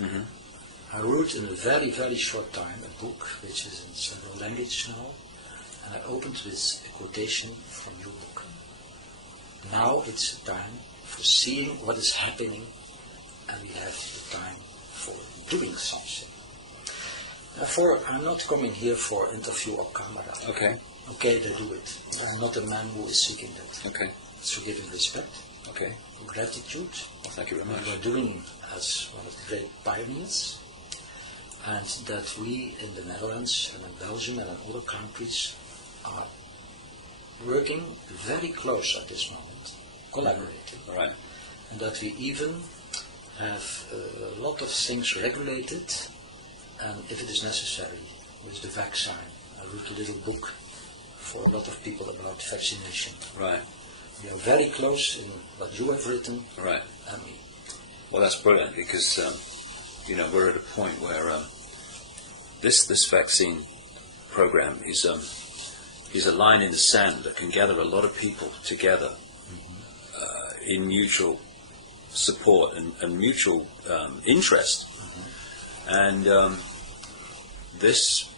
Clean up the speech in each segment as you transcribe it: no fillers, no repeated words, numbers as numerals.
Mm-hmm. I wrote in a very, very short time a book which is in several languages now, and I opened with a quotation from your book. Now it's the time for seeing what is happening, and we have the time for doing something. Therefore, I'm not coming here for interview or camera. Okay. Okay, they do it. I'm not a man who is seeking that. Okay. So giving respect, okay, gratitude. Well, thank you very much. We are doing as one of the great pioneers, and that we in the Netherlands and in Belgium and in other countries are working very close at this moment, collaborating. Right. And that we even have a lot of things regulated, and if it is necessary, with the vaccine. I wrote a little book for a lot of people about vaccination. Right. We are very close in what you have written. Right. And me. Well, that's brilliant because we're at a point where this vaccine program is a line in the sand that can gather a lot of people together in mutual support and mutual interest. And this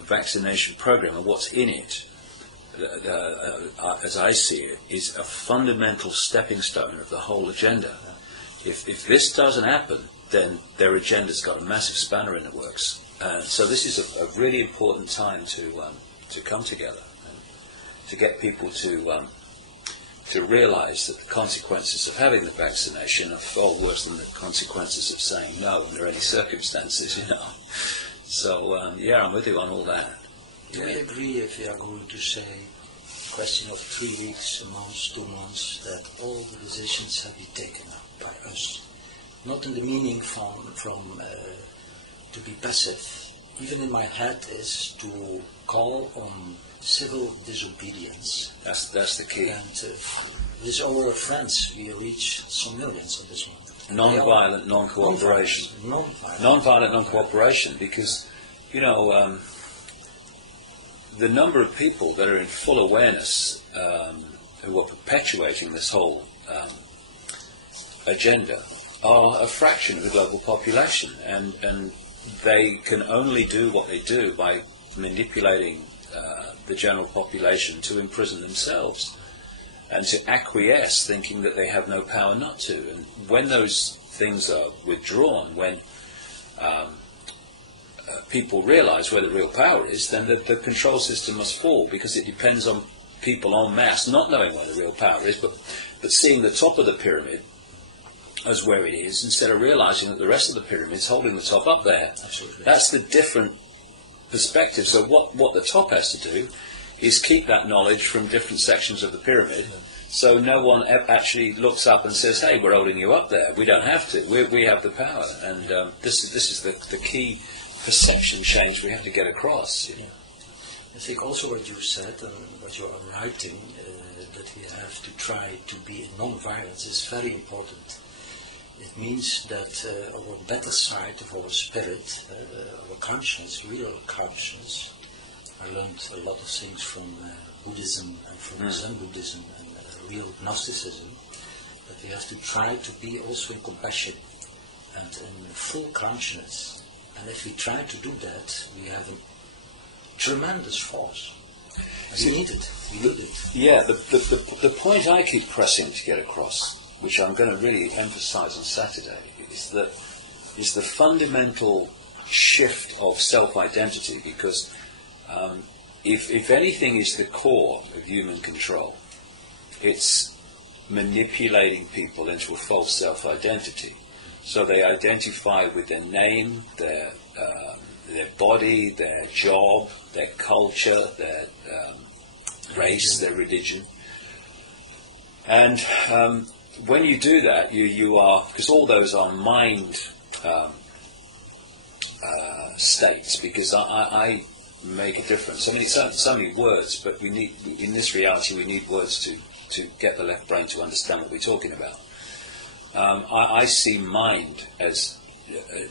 vaccination program and what's in it, as I see it, is a fundamental stepping stone of the whole agenda. If this doesn't happen, then their agenda's got a massive spanner in the works. So this is a really important time to come together and to get people to realise that the consequences of having the vaccination are far worse than the consequences of saying no under any circumstances, So, I'm with you on all that. Do we agree if we are going to say, question of 3 weeks, a month, 2 months, that all the decisions have been taken up by us? Not in the meaning from to be passive. Even in my head is to call on civil disobedience. That's the key. And with our friends, we reach some millions at this moment. Non-violent, non-cooperation. Non-violent, non-cooperation, because, the number of people that are in full awareness who are perpetuating this whole agenda are a fraction of the global population, and they can only do what they do by manipulating the general population to imprison themselves and to acquiesce, thinking that they have no power not to. And when those things are withdrawn, when people realize where the real power is, then the control system must fall, because it depends on people en masse not knowing where the real power is, but seeing the top of the pyramid as where it is, instead of realizing that the rest of the pyramid is holding the top up there. Absolutely. That's the different perspective. So what the top has to do is keep that knowledge from different sections of the pyramid, so no one actually looks up and says, hey, we're holding you up there. We don't have to. We have the power. And this is the key perception change we have to get across. Yeah. I think also what you said and what you are writing, that we have to try to be in non-violence, is very important. It means that our better side of our spirit, our conscience, real conscience. I learned a lot of things from Buddhism and from Zen Buddhism and real Gnosticism, that we have to try to be also in compassion and in full consciousness. And if we try to do that, we have a tremendous force. We need it. We need it. Yeah, the point I keep pressing to get across, which I'm going to really emphasize on Saturday, is the fundamental shift of self-identity, because if anything is the core of human control, it's manipulating people into a false self-identity. So they identify with their name, their body, their job, their culture, their race, their religion. And when you do that, you are, because all those are mind states, because I make a difference. I mean, it's only words, but we need, in this reality, we need words to get the left brain to understand what we're talking about. I see mind as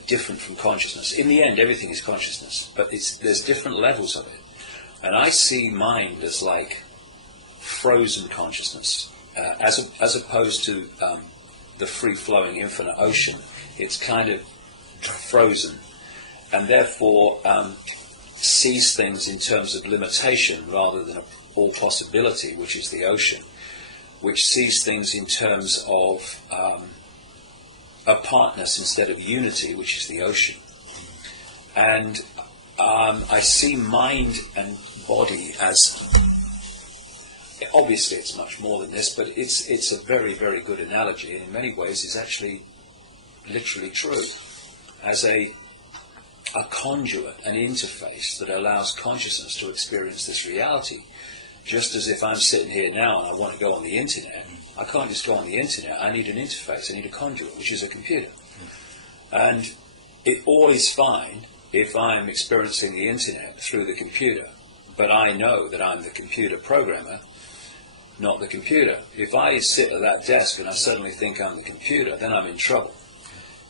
different from consciousness. In the end, everything is consciousness, but there's different levels of it. And I see mind as like frozen consciousness, as opposed to the free-flowing infinite ocean. It's kind of frozen, and therefore sees things in terms of limitation rather than all possibility, which is the ocean, which sees things in terms of apartness instead of unity, which is the ocean. And I see mind and body as, obviously it's much more than this, but it's a very, very good analogy, and in many ways is actually literally true, as a conduit, an interface that allows consciousness to experience this reality. Just as if I'm sitting here now and I want to go on the internet, I can't just go on the internet. I need an interface, I need a conduit, which is a computer. And it all is fine if I'm experiencing the internet through the computer, but I know that I'm the computer programmer, not the computer. If I sit at that desk and I suddenly think I'm the computer, then I'm in trouble.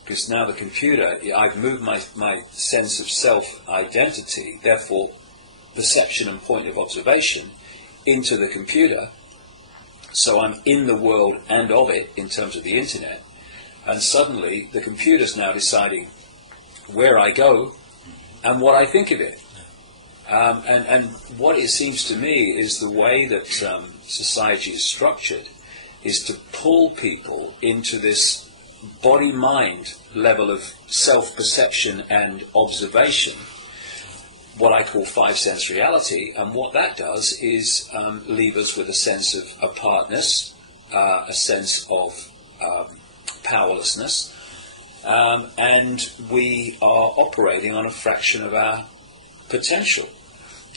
Because now the computer, I've moved my sense of self-identity, therefore perception and point of observation, into the computer. So I'm in the world and of it in terms of the internet. And suddenly the computer's now deciding where I go and what I think of it. And what it seems to me is the way that society is structured is to pull people into this body-mind level of self-perception and observation, what I call five-sense reality, and what that does is leave us with a sense of apartness, a sense of powerlessness, and we are operating on a fraction of our potential.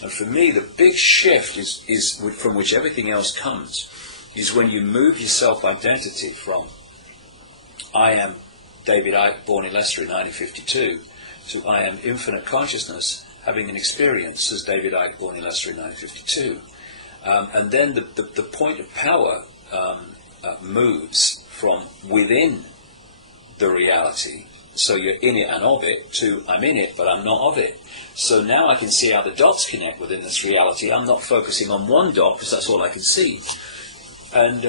And for me, the big shift is from which everything else comes, is when you move your self-identity from I am David Icke, born in Leicester in 1952, to I am infinite consciousness, having an experience as David Icke, born in Leicester in 1952. And then the point of power moves from within the reality, so you're in it and of it, to I'm in it, but I'm not of it. So now I can see how the dots connect within this reality. I'm not focusing on one dot, because that's all I can see. And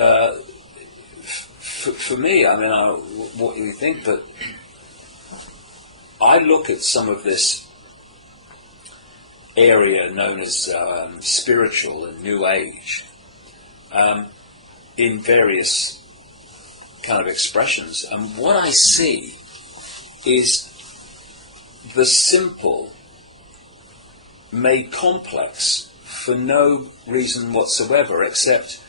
for me, I mean, what do you think? But I look at some of this area known as spiritual and New Age in various kind of expressions, and what I see is the simple made complex for no reason whatsoever except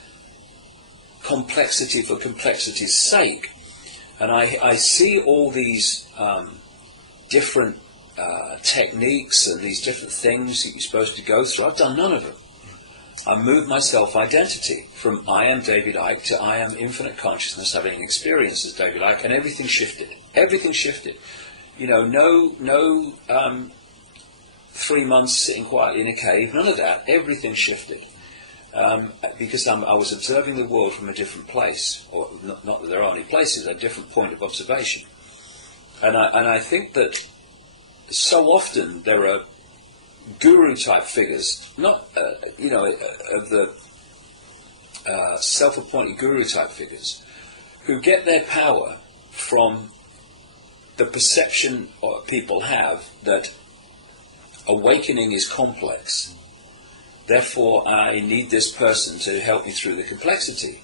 complexity for complexity's sake. And I see all these different techniques and these different things that you're supposed to go through. I've done none of them. I moved my self-identity from I am David Icke to I am infinite consciousness having an experience as David Icke, and everything shifted. Everything shifted. You know, no 3 months sitting quietly in a cave, none of that. Everything shifted. Because I was observing the world from a different place, or not that there are any places, a different point of observation. And I think that so often there are guru-type figures, not, of the self-appointed guru-type figures, who get their power from the perception people have that awakening is complex. Therefore, I need this person to help me through the complexity.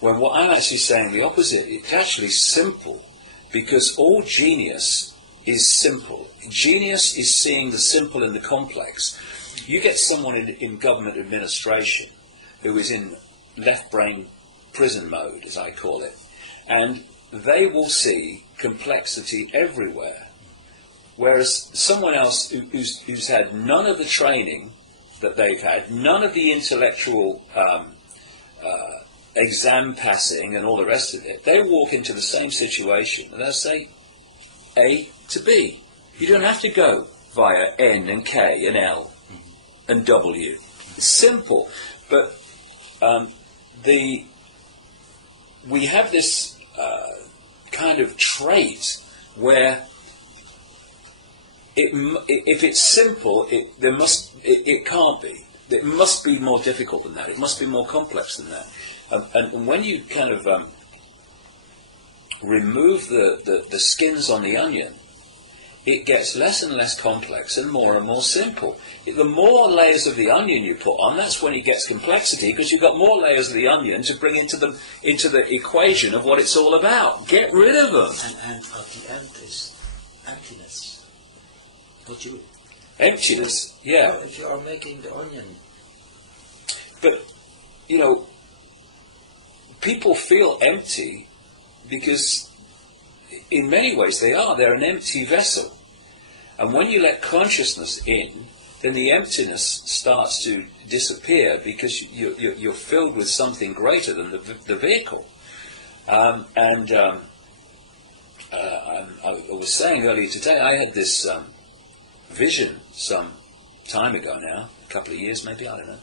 When what I'm actually saying the opposite, it's actually simple, because all genius is simple. Genius is seeing the simple in the complex. You get someone in government administration who is in left brain prison mode, as I call it, and they will see complexity everywhere. Whereas someone else who's had none of the training that they've had, none of the intellectual exam passing and all the rest of it, they walk into the same situation and they'll say A to B. You don't have to go via N and K and L and W. It's simple. But we have this kind of trait where if it's simple, it can't be. It must be more difficult than that. It must be more complex than that. And when you kind of remove the skins on the onion it gets less and less complex and more simple. The more layers of the onion you put on, that's when it gets complexity, because you've got more layers of the onion to bring into the equation of what it's all about. Get rid of them. And at the end is emptiness, not you. Emptiness, yeah. Well, if you are making the onion. But, people feel empty because in many ways they're an empty vessel. And when you let consciousness in, then the emptiness starts to disappear because you're filled with something greater than the vehicle. I was saying earlier today, I had this vision some time ago now, a couple of years maybe, I don't know,